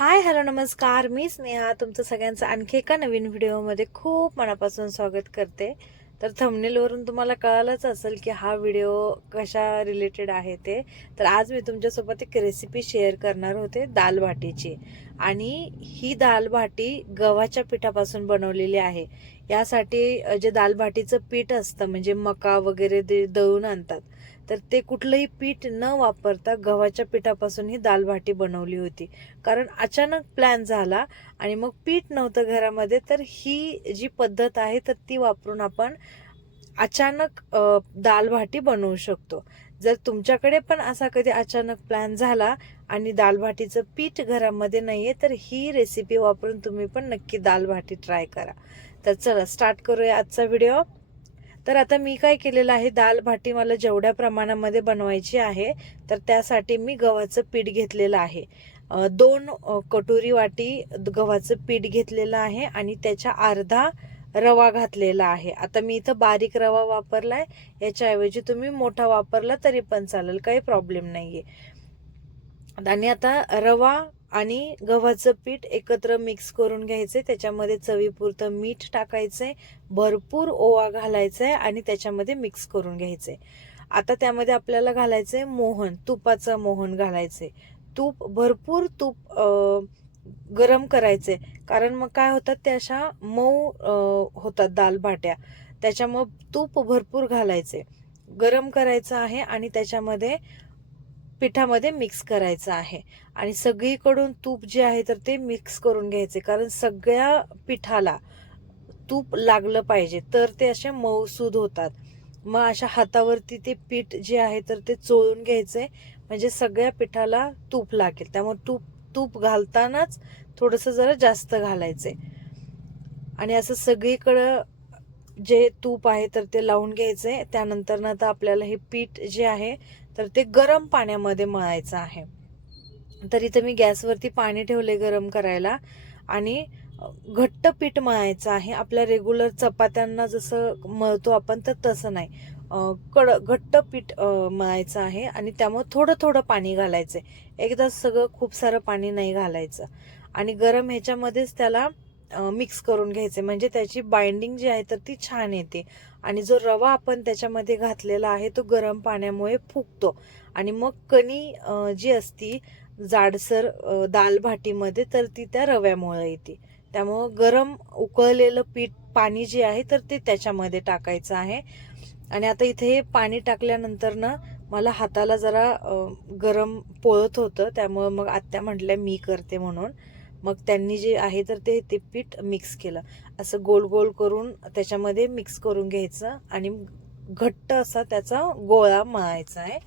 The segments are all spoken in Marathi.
हाय हॅलो नमस्कार. मी स्नेहा. तुमचं सगळ्यांचं आणखी एका नवीन व्हिडिओमध्ये खूप मनापासून स्वागत करते. तर थंबनेलवरून तुम्हाला कळालंच असेल की हा व्हिडिओ कशा रिलेटेड आहे ते. तर आज मी तुमच्यासोबत एक रेसिपी शेअर करणार होते दाल भाटीची. आणि ही दाल भाटी गव्हाच्या पिठापासून बनवलेली आहे. यासाठी जे दाल भाटीचं पीठ असतं म्हणजे मका वगैरे दळून आणतात तर ते कुठलंही पीठ न वापरता गव्हाच्या पिठापासून ही दाल भाटी बनवली होती. कारण अचानक प्लॅन झाला आणि मग पीठ नव्हतं घरामध्ये तर ही जी पद्धत आहे तर ती वापरून आपण अचानक दाल भाटी बनवू शकतो. जर तुमच्याकडे पण असा कधी अचानक प्लॅन झाला आणि दाल भाटीचं पीठ घरामध्ये नाही आहे तर ही रेसिपी वापरून तुम्ही पण नक्की दाल भाटी ट्राय करा. तर चला स्टार्ट करूया आजचा व्हिडिओ तर आता मी काय केलेलं आहे? दाल भाटी मला जेवढ्या प्रमाणामध्ये बनवायची आहे तर त्यासाठी मी गव्हाचं पीठ घेतलेलं आहे. दोन कटोरी वाटी गव्हाचं पीठ घेतलेलं आहे आणि त्याच्या अर्धा रवा घातलेला आहे. आता मी इथं बारीक रवा वापरलाय. याच्याऐवजी तुम्ही मोठा वापरला तरी पण चालेल. काही प्रॉब्लेम नाही आहे आणि आता रवा आणि गव्हाचं पीठ एकत्र मिक्स करून घ्यायचंय. त्याच्यामध्ये चवीपुरतं मीठ टाकायचंय. भरपूर ओवा घालायचाय आणि त्याच्यामध्ये मिक्स करून घ्यायचंय. आता त्यामध्ये आपल्याला घालायचंय मोहन तुपाचं मोहन घालायचंय. तूप भरपूर तूप गरम करायचे कारण मग काय होतात त्या अशा मऊ होतात दाल भाट्या. त्याच्यामुळं तूप भरपूर घालायचे गरम करायचं आहे आणि त्याच्यामध्ये पिठामध्ये मिक्स करायचं आहे. आणि सगळीकडून तूप जे आहे तर ते मिक्स करून घ्यायचे. कारण सगळ्या पिठाला तूप लागलं पाहिजे तर ते असे मऊसूद होतात. मग अशा हातावरती ते पीठ जे आहे तर ते चोळून घ्यायचे. म्हणजे सगळ्या पिठाला तूप लागेल. त्यामुळे तूप तूप घालतानाच थोडंसं जरा जास्त घालायचे. आणि असं सगळीकडं जे तूप आहे तर ते लावून घ्यायचे. त्यानंतर ना आता आपल्याला हे पीठ जे आहे तर ते गरम पाण्यामध्ये मळायचं आहे. तर इथं मी गॅसवरती पाणी ठेवले गरम करायला आणि घट्ट पीठ मळायचं आहे. आपल्या रेग्युलर चपात्यांना जसं मळतो आपण तर तसं नाही. कड घट्ट पीठ मळायचं आहे आणि त्यामुळे थोडं थोडं पाणी घालायचं आहे एकदा सगळं खूप सारं पाणी नाही घालायचं. आणि गरम ह्याच्यामध्येच त्याला मिक्स करून घ्यायचे. म्हणजे त्याची बाइंडिंग जी आहे तर ती छान येते. आणि जो रवा आपण त्याच्यामध्ये घातलेला आहे तो गरम पाण्यामुळे फुगतो. आणि मग कणी जी असती जाडसर दाल भाटीमध्ये तर ती त्या रव्यामुळे येते. त्यामुळं गरम उकळलेलं पीठ पाणी जे आहे तर ते त्याच्यामध्ये टाकायचं आहे. आणि आता इथे हे पाणी टाकल्यानंतर ना मला हाताला जरा गरम पोळत होतं. त्यामुळं मग आत्या म्हटल्या मी करते म्हणून. मग त्यांनी जे आहे तर ते ते पीठ मिक्स केलं. असं गोल गोल करून त्याच्यामध्ये मिक्स करून घ्यायचं आणि घट्ट असा त्याचा गोळा मळायचा आहे.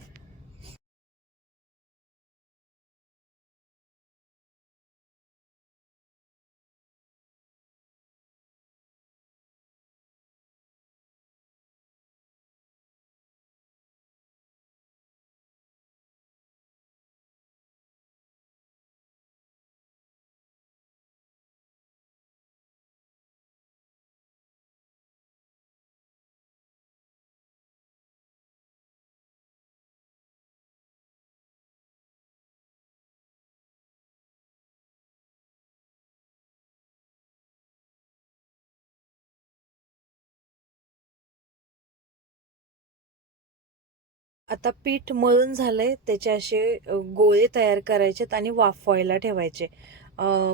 आता पीठ मळून झालंय त्याचे असे गोळे तयार करायचेत आणि वाफवायला ठेवायचे.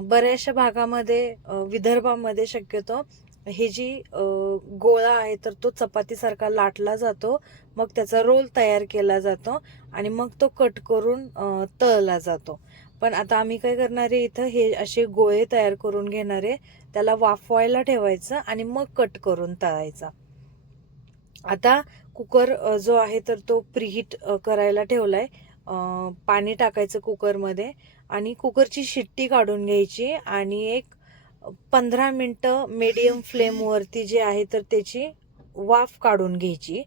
बऱ्याचशा भागामध्ये विदर्भामध्ये शक्यतो हे जी गोळा आहे तर तो चपातीसारखा लाटला जातो मग त्याचा रोल तयार केला जातो आणि मग तो कट करून तळला जातो. पण आता आम्ही काय करणार आहे इथं हे असे गोळे तयार करून घेणार आहे त्याला वाफवायला ठेवायचं आणि मग कट करून तळायचा. आता कुकर जो आहे तर तो प्रीहीट करायला ठेवला आहे पाणी टाकायचं कुकरमध्ये आणि कुकरची शिट्टी काढून घ्यायची आणि एक पंधरा मिनटं मीडियम फ्लेमवरती जे आहे तर त्याची वाफ काढून घ्यायची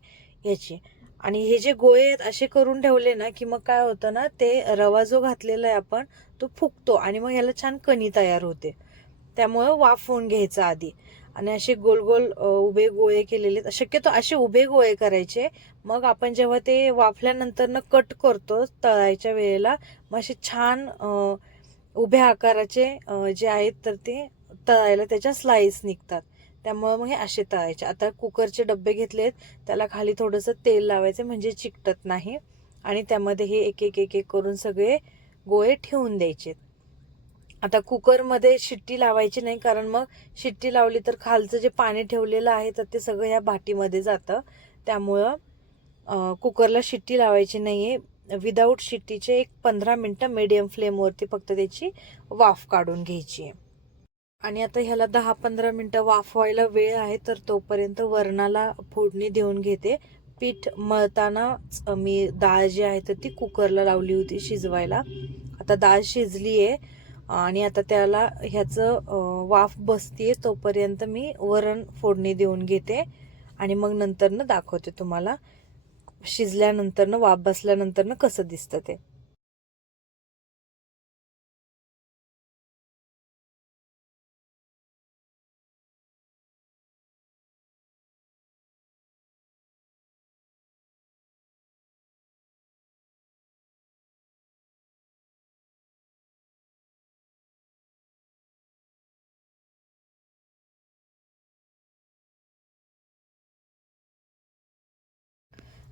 याची. आणि हे जे गोळे आहेत असे करून ठेवले ना की मग काय होतं ना ते रवा जो घातलेला आहे आपण तो फुगतो आणि मग ह्याला छान कणी तयार होते. त्यामुळं होऊन घ्यायचं आधी. आणि असे गोल गोल उभे गोळे केलेले आहेत. शक्यतो असे उभे गोळे करायचे. मग आपण जेव्हा ते वाफल्यानंतर कट करतो तळायच्या वेळेला मग असे छान उभ्या आकाराचे जे आहेत तर ते तळायला त्याच्या स्लाईस निघतात. त्यामुळं मग हे असे तळायचे. आता कुकरचे डबे घेतलेत त्याला खाली थोडंसं तेल लावायचं म्हणजे चिकटत नाही. आणि त्यामध्ये हे एक एक एक एक करून सगळे गोळे ठेवून द्यायचे. आता कुकरमध्ये शिट्टी लावायची नाही कारण मग शिट्टी लावली तर खालचं जे पाणी ठेवलेलं आहे तर ते सगळं ह्या भाटीमध्ये जातं. त्यामुळं कुकरला शिट्टी लावायची नाही आहे विदाऊट शिट्टीचे एक पंधरा मिनटं मीडियम फ्लेमवरती फक्त त्याची वाफ काढून घ्यायची आहे. आणि आता ह्याला दहा पंधरा मिनटं वाफ व्हायला वेळ आहे तर तोपर्यंत वरणाला फोडणी देऊन घेते. पीठ मळतानाच मी डाळ जी आहे तर ती कुकरला लावली होती शिजवायला. आता डाळ शिजली आहे आणि आता त्याला ह्याचं वाफ बसतीये तोपर्यंत मी वरण फोडणी देऊन घेते आणि मग नंतरनं दाखवते तुम्हाला. शिजल्यानंतरनं वाफ बसल्यानंतरनं कसं दिसतं ते.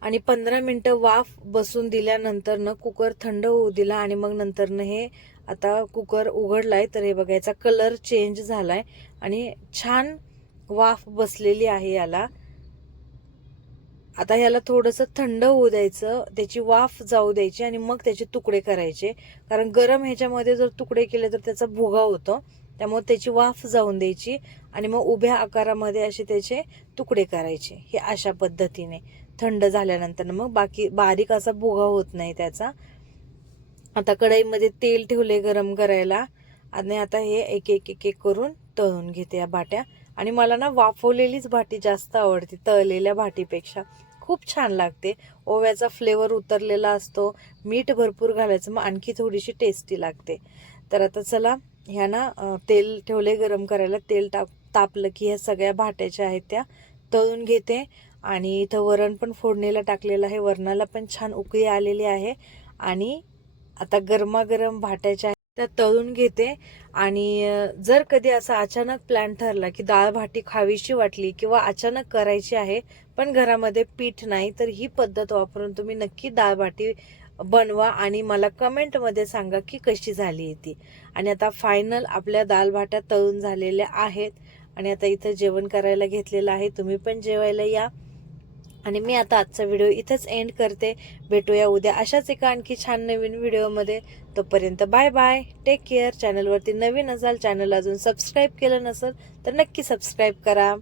आणि पंधरा मिनटं वाफ बसून दिल्यानंतरनं कुकर थंड होऊ दिला आणि मग नंतरनं हे आता कुकर उघडलाय. तर हे बघायचा कलर चेंज झालाय आणि छान वाफ बसलेली आहे याला. आता ह्याला थोडंसं थंड होऊ द्यायचं त्याची वाफ जाऊ द्यायची आणि मग त्याचे तुकडे करायचे. कारण गरम ह्याच्यामध्ये जर तुकडे केले तर त्याचा भुगा होतो त्यामुळे त्याची वाफ जाऊन द्यायची आणि मग उभ्या आकारामध्ये असे त्याचे तुकडे करायचे हे अशा पद्धतीने. थंड झाल्यानंतर मग बाकी बारीक असा भुगा होत नाही त्याचा. आता कढईमध्ये तेल ठेवले गरम करायला. आणि आता हे एक एक एक एक करून तळून घेते या भाट्या आणि मला ना वाफवलेलीच भाटी जास्त आवडते तळलेल्या भाटीपेक्षा. खूप छान लागते. ओव्याचा फ्लेवर उतरलेला असतो. मीठ भरपूर घालायचं मग आणखी थोडीशी टेस्टी लागते. तर आता चला ह्या ना तेल ठेवले गरम करायला. तेल ताप तापलं की ह्या सगळ्या भाट्याच्या आहेत त्या तळून घेते. आणि इथं वरण पण फोडणीला टाकलेलं आहे. वरणाला पण छान उकळी आलेली आहे. आणि आता गरमागरम भाट्याच्या त्या तळून घेते. आणि जर कधी असा अचानक प्लॅन ठरला की डाळ भाटी खावीशी वाटली किंवा अचानक करायची आहे पण घरामध्ये पीठ नाही तर ही पद्धत वापरून तुम्ही नक्की डाळ भाटी बनवा आणि मला कमेंटमध्ये सांगा की कशी झाली ती. आणि आता फायनल आपल्या दाल भाट्या तळून झालेल्या आहेत. आणि आता इथं जेवण करायला घेतलेलं आहे. तुम्ही पण जेवायला या. आणि मी आता आजचा व्हिडिओ इथंच एंड करते. भेटूया उद्या अशाच एका आणखी छान नवीन व्हिडिओमध्ये तोपर्यंत बाय बाय टेक केअर चॅनलवरती नवीन असाल चॅनल अजून सबस्क्राईब केलं नसेल तर नक्की सबस्क्राईब करा.